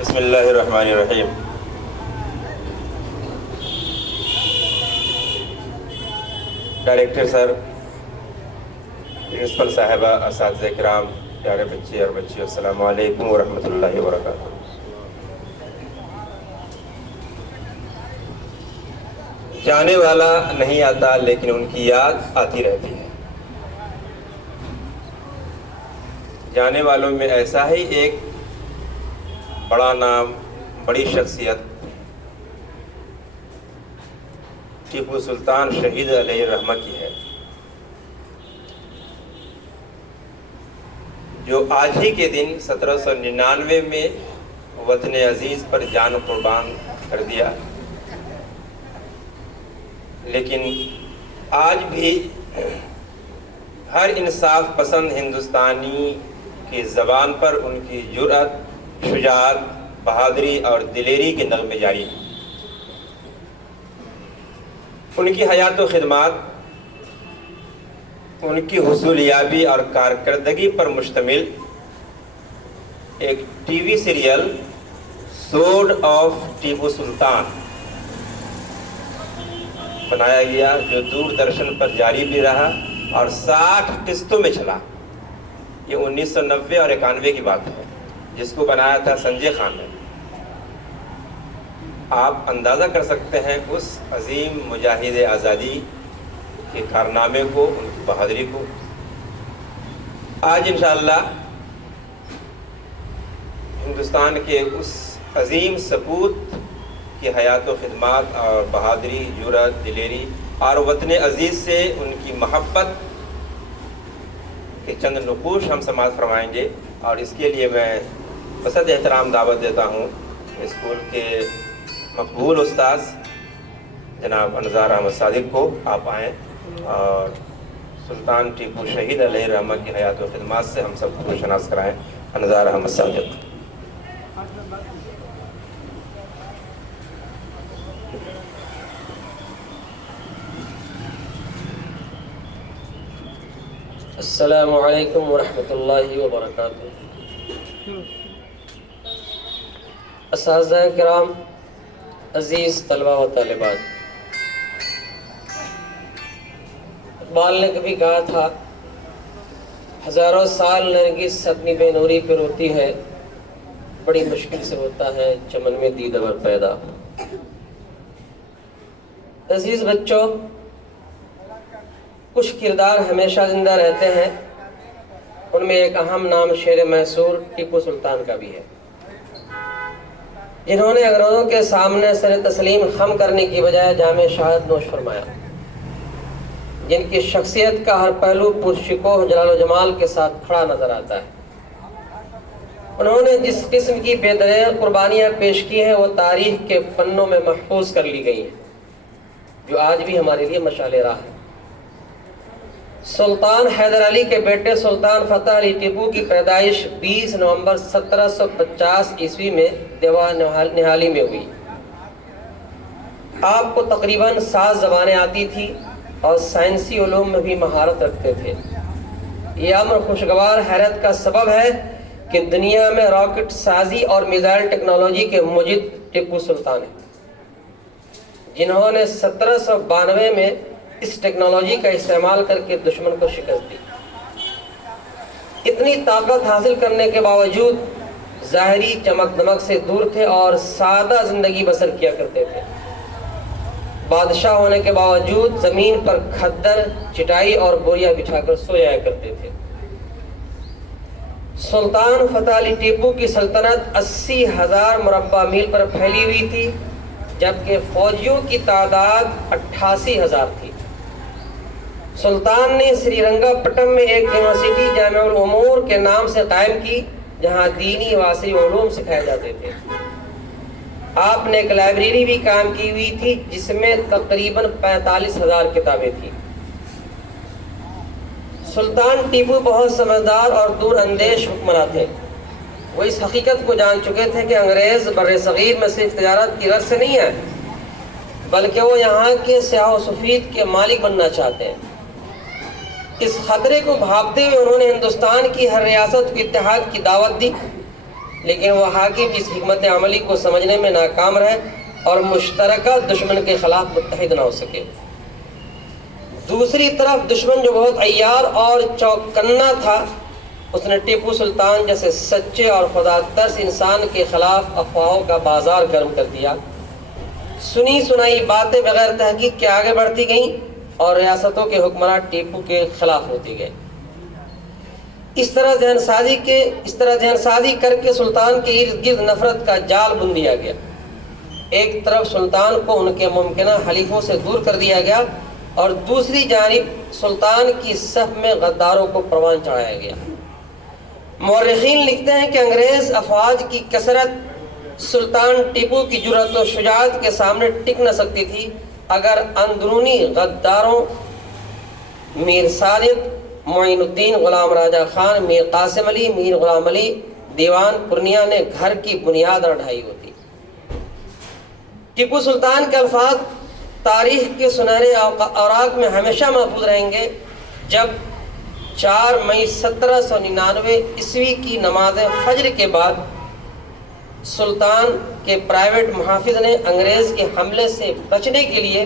بسم اللہ الرحمن الرحیم۔ ڈائریکٹر سر، پرنسپل صاحبہ، اساتذہ کرام، پیارے بچے اور بچیوں، السلام علیکم ورحمۃ اللہ وبرکاتہ۔ جانے والا نہیں آتا لیکن ان کی یاد آتی رہتی ہے۔ جانے والوں میں ایسا ہی ایک بڑا نام، بڑی شخصیت ٹیپو سلطان شہید علیہ الرحمہ کی ہے، جو آج ہی کے دن 1799 میں وطن عزیز پر جان قربان کر دیا، لیکن آج بھی ہر انصاف پسند ہندوستانی کی زبان پر ان کی جرأت، شجاعت، بہادری اور دلیری کے نغمے جاری ہیں۔ ان کی حیات و خدمات، ان کی حصول یابی اور کارکردگی پر مشتمل ایک TV serial sword of Tipu Sultan بنایا گیا، جو دوردرشن پر جاری بھی رہا اور 60 قسطوں میں چلا۔ یہ 1990 اور 91 کی بات ہے، جس کو بنایا تھا سنجے خان نے۔ آپ اندازہ کر سکتے ہیں اس عظیم مجاہد آزادی کے کارنامے کو، ان کی بہادری کو۔ آج انشاءاللہ ہندوستان کے اس عظیم سپوت کی حیات و خدمات اور بہادری، جرأت، دلیری اور وطن عزیز سے ان کی محبت کے چند نقوش ہم سماعت فرمائیں گے، اور اس کے لیے میں بصد احترام دعوت دیتا ہوں اسکول کے مقبول استاذ جناب انظار احمد صادق کو۔ آپ آئیں اور سلطان ٹیپو شہید علیہ الرحمہ کی حیات و خدمات سے ہم سب کو شناس کرائیں۔ انظار احمد صادق۔ السلام علیکم ورحمۃ اللہ وبرکاتہ۔ اساتذہ کرام، عزیز طلبہ و طالبات، اقبال نے کبھی کہا تھا، ہزاروں سال نرگس اپنی بے نوری پہ روتی ہے، بڑی مشکل سے ہوتا ہے چمن میں دیدور پیدا۔ عزیز بچوں، کچھ کردار ہمیشہ زندہ رہتے ہیں، ان میں ایک اہم نام شیر میسور ٹیپو سلطان کا بھی ہے، جنہوں نے انگریزوں کے سامنے سر تسلیم خم کرنے کی بجائے جام شہادت نوش فرمایا، جن کی شخصیت کا ہر پہلو پرشکوہ جلال و جمال کے ساتھ کھڑا نظر آتا ہے۔ انہوں نے جس قسم کی بے دریغ قربانیاں پیش کی ہیں، وہ تاریخ کے پنوں میں محفوظ کر لی گئی ہیں، جو آج بھی ہمارے لیے مشعل راہ ہے۔ سلطان حیدر علی کے بیٹے سلطان فتح علی ٹیپو کی پیدائش 20 نومبر 1750 عیسوی میں دیوا نہالی میں ہوئی۔ آپ کو تقریباً 7 زبانیں آتی تھی اور سائنسی علوم میں بھی مہارت رکھتے تھے۔ یہ امر خوشگوار حیرت کا سبب ہے کہ دنیا میں راکٹ سازی اور میزائل ٹیکنالوجی کے موجد ٹیپو سلطان ہیں، جنہوں نے 1792 میں اس ٹیکنالوجی کا استعمال کر کے دشمن کو شکست دی۔ اتنی طاقت حاصل کرنے کے باوجود ظاہری چمک دمک سے دور تھے اور سادہ زندگی بسر کیا کرتے تھے۔ بادشاہ ہونے کے باوجود زمین پر کھدر، چٹائی اور بوریاں بچھا کر سو جایا کرتے تھے۔ سلطان فتح علی ٹیپو کی سلطنت 80,000 مربع میل پر پھیلی ہوئی تھی، جبکہ فوجیوں کی تعداد 88,000 تھی۔ سلطان نے سری رنگا پٹم میں ایک یونیورسٹی جامع الامور کے نام سے قائم کی، جہاں دینی واسع علوم سکھائے جاتے تھے۔ آپ نے ایک لائبریری بھی قائم کی ہوئی تھی، جس میں تقریباً 45,000 کتابیں تھیں۔ سلطان ٹیپو بہت سمجھدار اور دور اندیش حکمراں تھے۔ وہ اس حقیقت کو جان چکے تھے کہ انگریز بر صغیر میں صرف تجارت کی غرض سے نہیں ہے، بلکہ وہ یہاں کے سیاح و سفید کے مالک بننا چاہتے ہیں۔ اس خطرے کو بھانپتے ہوئے انہوں نے ہندوستان کی ہر ریاست کو اتحاد کی دعوت دی لیکن وہ حاکم اس حکمت عملی کو سمجھنے میں ناکام رہے اور مشترکہ دشمن کے خلاف متحد نہ ہو سکے۔ دوسری طرف دشمن جو بہت عیار اور چوکنا تھا، اس نے ٹیپو سلطان جیسے سچے اور خدا ترس انسان کے خلاف افواہوں کا بازار گرم کر دیا۔ سنی سنائی باتیں بغیر تحقیق کے آگے بڑھتی گئیں اور ریاستوں کے حکمراں ٹیپو کے خلاف ہوتے گئے۔ اس طرح ذہن سازی کر کے سلطان کے ارد گرد نفرت کا جال بن دیا گیا۔ ایک طرف سلطان کو ان کے ممکنہ حلیفوں سے دور کر دیا گیا اور دوسری جانب سلطان کی صف میں غداروں کو پروان چڑھایا گیا۔ مورخین لکھتے ہیں کہ انگریز افواج کی کثرت سلطان ٹیپو کی جرأت و شجاعت کے سامنے ٹک نہ سکتی تھی اگر اندرونی غداروں میر صادق، معین الدین غلام راجہ خان، میر قاسم علی، میر غلام علی دیوان پورنیہ نے گھر کی بنیاد نہ ڈھائی ہوتی۔ ٹیپو سلطان کے الفاظ تاریخ کے سنہرے اوراق میں ہمیشہ محفوظ رہیں گے جب 4 مئی 1799 عیسوی کی نماز فجر کے بعد سلطان کے پرائیویٹ محافظ نے انگریز کے حملے سے بچنے کے لیے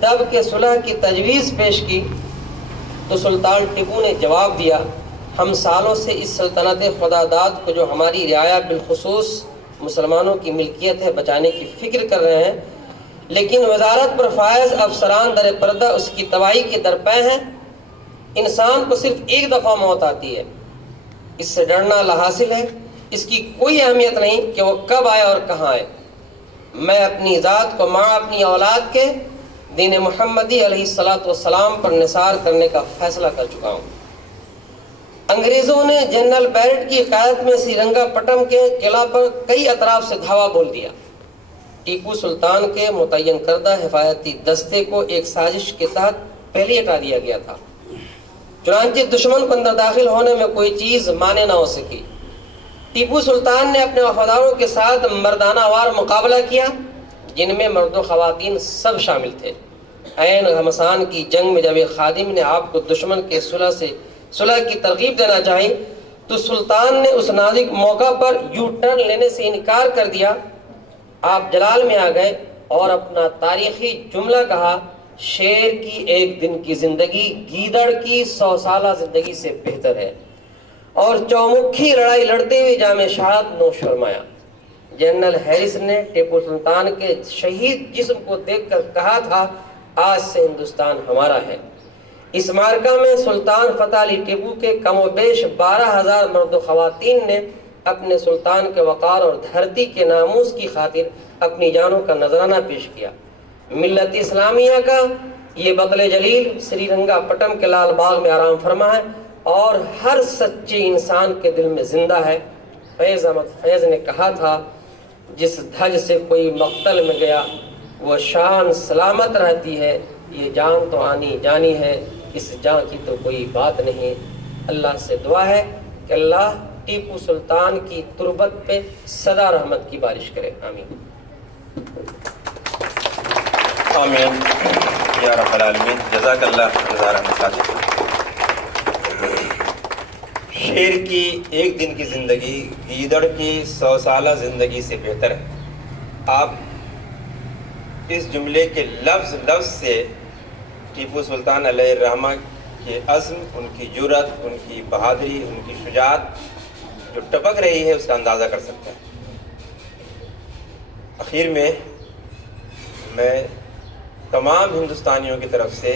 دب کے صلح کی تجویز پیش کی تو سلطان ٹیپو نے جواب دیا، ہم سالوں سے اس سلطنت خداداد کو جو ہماری رعایا بالخصوص مسلمانوں کی ملکیت ہے بچانے کی فکر کر رہے ہیں، لیکن وزارت پر فائز افسران در پردہ اس کی تباہی کے درپے ہیں۔ انسان کو صرف ایک دفعہ موت آتی ہے، اس سے ڈرنا لاحاصل ہے، اس کی کوئی اہمیت نہیں کہ وہ کب آئے اور کہاں آئے۔ میں اپنی ذات کو ماں اپنی اولاد کے دین محمدی علیہ السلام پر نثار کرنے کا فیصلہ کر چکا ہوں۔ انگریزوں نے جنرل بیرٹ کی قیادت میں سریرنگا پٹم کے قلعہ پر کئی اطراف سے دھاوا بول دیا۔ ٹیپو سلطان کے متعین کردہ حفاظتی دستے کو ایک سازش کے تحت پہلے ہٹا دیا گیا تھا، چنانچہ دشمن کو اندر داخل ہونے میں کوئی چیز مانے نہ ہو سکی۔ ٹیپو سلطان نے اپنے وفاداروں کے ساتھ مردانہ وار مقابلہ کیا، جن میں مرد و خواتین سب شامل تھے۔ عین گھمسان کی جنگ میں جب ایک خادم نے آپ کو دشمن کے صلح کی ترغیب دینا چاہی تو سلطان نے اس نازک موقع پر یو ٹرن لینے سے انکار کر دیا۔ آپ جلال میں آ گئے اور اپنا تاریخی جملہ کہا، شیر کی ایک دن کی زندگی گیدڑ کی 100 سالہ زندگی سے بہتر ہے، اور چومکھی لڑائی لڑتے ہوئے جامع شہادت نوش فرمایا۔ جنرل ہیرس نے ٹیپو سلطان کے شہید جسم کو دیکھ کر کہا تھا، آج سے ہندوستان ہمارا ہے۔ اس معرکہ میں سلطان فتح علی ٹیپو کے کم و بیش 12,000 مرد و خواتین نے اپنے سلطان کے وقار اور دھرتی کے ناموس کی خاطر اپنی جانوں کا نذرانہ پیش کیا۔ ملت اسلامیہ کا یہ بطل جلیل سری رنگا پٹم کے لال باغ میں آرام فرما ہے اور ہر سچے انسان کے دل میں زندہ ہے۔ فیض احمد فیض نے کہا تھا، جس دھج سے کوئی مقتل میں گیا وہ شان سلامت رہتی ہے، یہ جان تو آنی جانی ہے، اس جان کی تو کوئی بات نہیں۔ اللہ سے دعا ہے کہ اللہ ٹیپو سلطان کی تربت پہ سدا رحمت کی بارش کرے، آمین آمین یا رب العالمین۔ جزاک اللہ جزا رحمت اللہ۔ شیر کی ایک دن کی زندگی گیدڑ کی 100 سالہ زندگی سے بہتر ہے۔ آپ اس جملے کے لفظ لفظ سے ٹیپو سلطان علیہ الرحمہ کے عزم، ان کی جرأت، ان کی بہادری، ان کی شجاعت جو ٹپک رہی ہے اس کا اندازہ کر سکتے ہیں۔ آخر میں تمام ہندوستانیوں کی طرف سے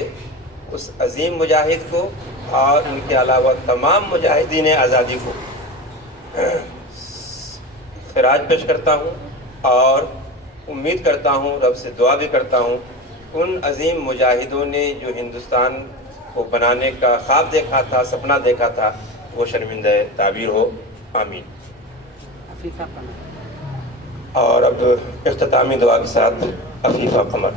اس عظیم مجاہد کو اور ان کے علاوہ تمام مجاہدین آزادی کو خراج پیش کرتا ہوں اور امید کرتا ہوں، رب سے دعا بھی کرتا ہوں، ان عظیم مجاہدوں نے جو ہندوستان کو بنانے کا خواب دیکھا تھا، سپنا دیکھا تھا، وہ شرمندہ تعبیر ہو، آمین۔ اور اب اختتامی دعا کے ساتھ عفیفہ قمر۔